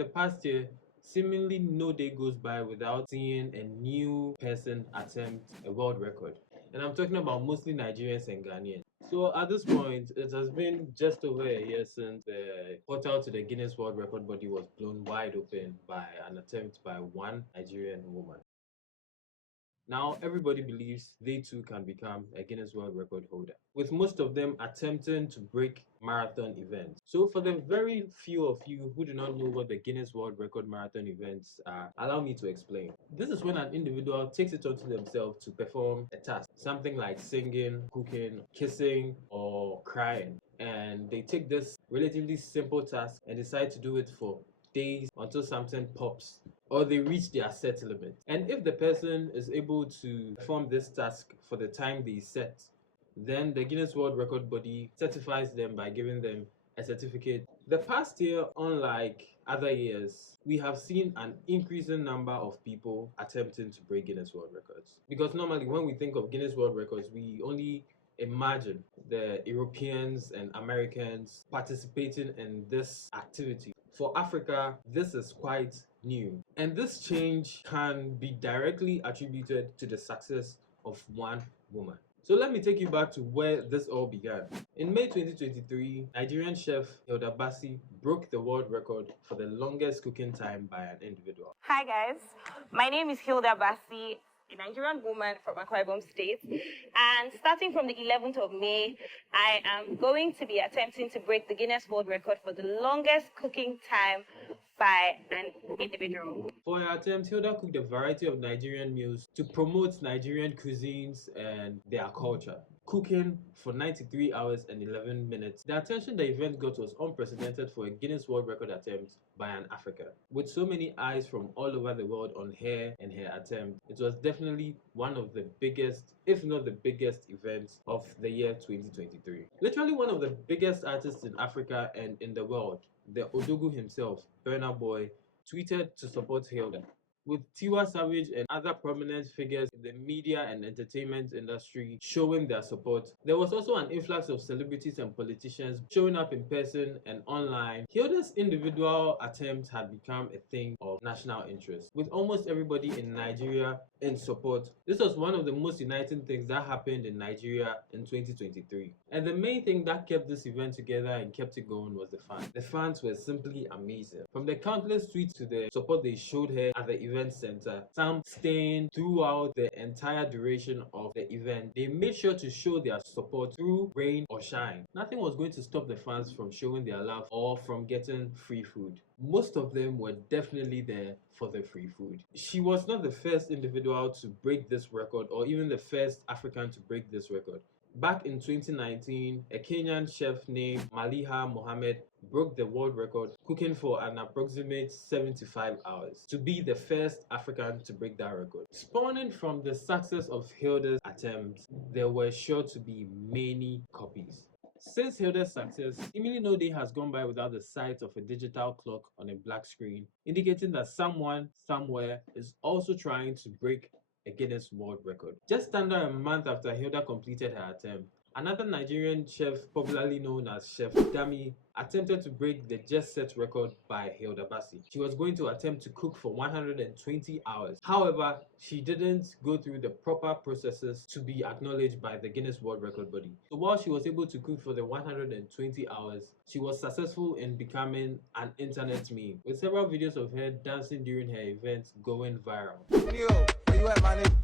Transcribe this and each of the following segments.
the past year, seemingly no day goes by without seeing a new person attempt a world record. And I'm talking about mostly Nigerians and Ghanaians. So at this point, it has been just over a year since the portal to the Guinness World Record body was blown wide open by an attempt by one Nigerian woman. Now, everybody believes they too can become a Guinness World Record holder, with most of them attempting to break marathon events. So, for the very few of you who do not know what the Guinness World Record marathon events are, allow me to explain. This is when an individual takes it onto themselves to perform a task, something like singing, cooking, kissing, or crying. And they take this relatively simple task and decide to do it for days until something pops or they reach their set limit. And if the person is able to perform this task for the time they set, then the Guinness World Record body certifies them by giving them a certificate. The past year, unlike other years, we have seen an increasing number of people attempting to break Guinness World Records. Because normally when we think of Guinness World Records, we only imagine the Europeans and Americans participating in this activity. For Africa, this is quite new. And this change can be directly attributed to the success of one woman. So let me take you back to where this all began. In May 2023, Nigerian chef Hilda Bassi broke the world record for the longest cooking time by an individual. Hi guys, my name is Hilda Bassi, a Nigerian woman from Akwa Ibom State. And starting from the 11th of May, I am going to be attempting to break the Guinness World Record for the longest cooking time by an individual. For her attempt, Hilda cooked a variety of Nigerian meals to promote Nigerian cuisines and their culture. Cooking for 93 hours and 11 minutes. The attention the event got was unprecedented for a Guinness World Record attempt by an African. With so many eyes from all over the world on her and her attempt, it was definitely one of the biggest, if not the biggest, events of the year 2023. Literally one of the biggest artists in Africa and in the world, the Odogu himself, Burna Boy, tweeted to support Hilda. With Tiwa Savage and other prominent figures in the media and entertainment industry showing their support, there was also an influx of celebrities and politicians showing up in person and online. Hilda's individual attempt had become a thing of national interest, with almost everybody in Nigeria in support. This was one of the most uniting things that happened in Nigeria in 2023. And the main thing that kept this event together and kept it going was the fans. The fans were simply amazing. From the countless tweets to the support they showed her at the event center, some staying throughout the entire duration of the event, they made sure to show their support through rain or shine. Nothing was going to stop the fans from showing their love or from getting free food. Most of them were definitely there for the free food. She was not the first individual to break this record or even the first African to break this record. Back in 2019, a Kenyan chef named Maliha Mohammed broke the world record cooking for an approximate 75 hours to be the first African to break that record. Spawning from the success of Hilda's attempt, there were sure to be many copies. Since Hilda's success, seemingly no day has gone by without the sight of a digital clock on a black screen, indicating that someone, somewhere, is also trying to break a Guinness World Record. Just under a month after Hilda completed her attempt, another Nigerian chef, popularly known as Chef Dami, attempted to break the just set record by Hilda Bassi. She was going to attempt to cook for 120 hours. However, she didn't go through the proper processes to be acknowledged by the Guinness World Record body. So while she was able to cook for the 120 hours, she was successful in becoming an internet meme, with several videos of her dancing during her events going viral. Yo, where you at, my nigga?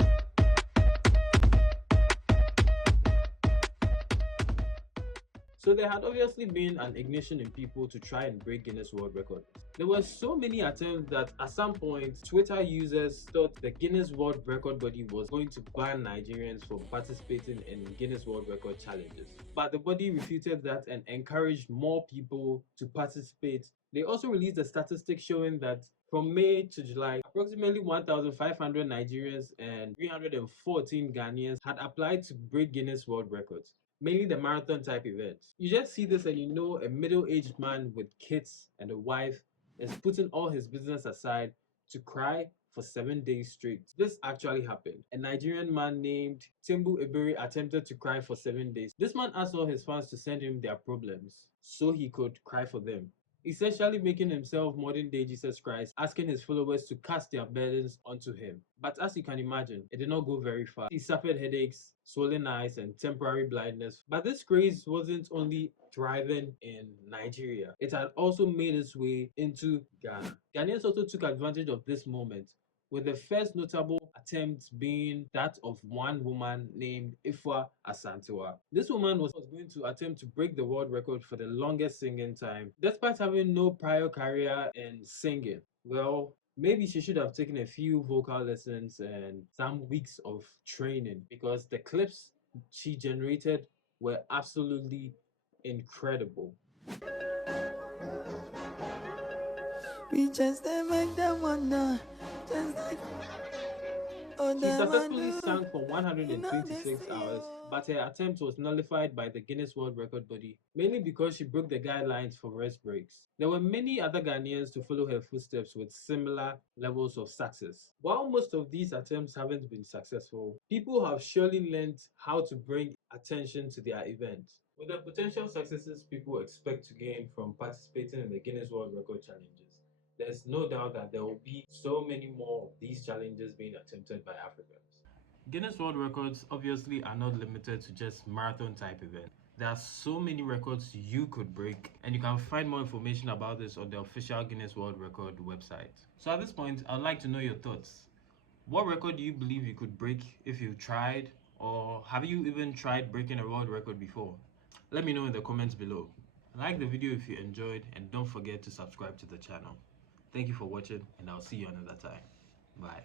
So there had obviously been an ignition in people to try and break Guinness World Record. There were so many attempts that at some point, Twitter users thought the Guinness World Record body was going to ban Nigerians from participating in Guinness World Record challenges. But the body refuted that and encouraged more people to participate. They also released a statistic showing that from May to July, approximately 1,500 Nigerians and 314 Ghanaians had applied to break Guinness World Records, mainly the marathon type events. You just see this and you know a middle-aged man with kids and a wife is putting all his business aside to cry for 7 days straight. This actually happened. A Nigerian man named Timbu Ebere attempted to cry for 7 days. This man asked all his fans to send him their problems so he could cry for them. essentially making himself modern day Jesus Christ, asking his followers to cast their burdens onto him. But as you can imagine, it did not go very far. He suffered headaches, swollen eyes, and temporary blindness. But this craze wasn't only thriving in Nigeria, it had also made its way into Ghana. Ghanaians also took advantage of this moment, with the first notable attempt being that of one woman named Ifwa Asantewa. This woman was going to attempt to break the world record for the longest singing time, despite having no prior career in singing. Well, maybe she should have taken a few vocal lessons and some weeks of training, because the clips she generated were absolutely incredible. We just make them wonder, just like She successfully sang for 126 hours, but her attempt was nullified by the Guinness World Record body, mainly because she broke the guidelines for rest breaks. There were many other Ghanaians to follow her footsteps with similar levels of success. While most of these attempts haven't been successful, people have surely learned how to bring attention to their event. With the potential successes people expect to gain from participating in the Guinness World Record challenges, there's no doubt that there will be so many more of these challenges being attempted by Africans. Guinness World Records obviously are not limited to just marathon type events. There are so many records you could break, and you can find more information about this on the official Guinness World Record website. So at this point, I'd like to know your thoughts. What record do you believe you could break if you tried, or have you even tried breaking a world record before? Let me know in the comments below. Like the video if you enjoyed, and don't forget to subscribe to the channel. Thank you for watching, and I'll see you another time. Bye.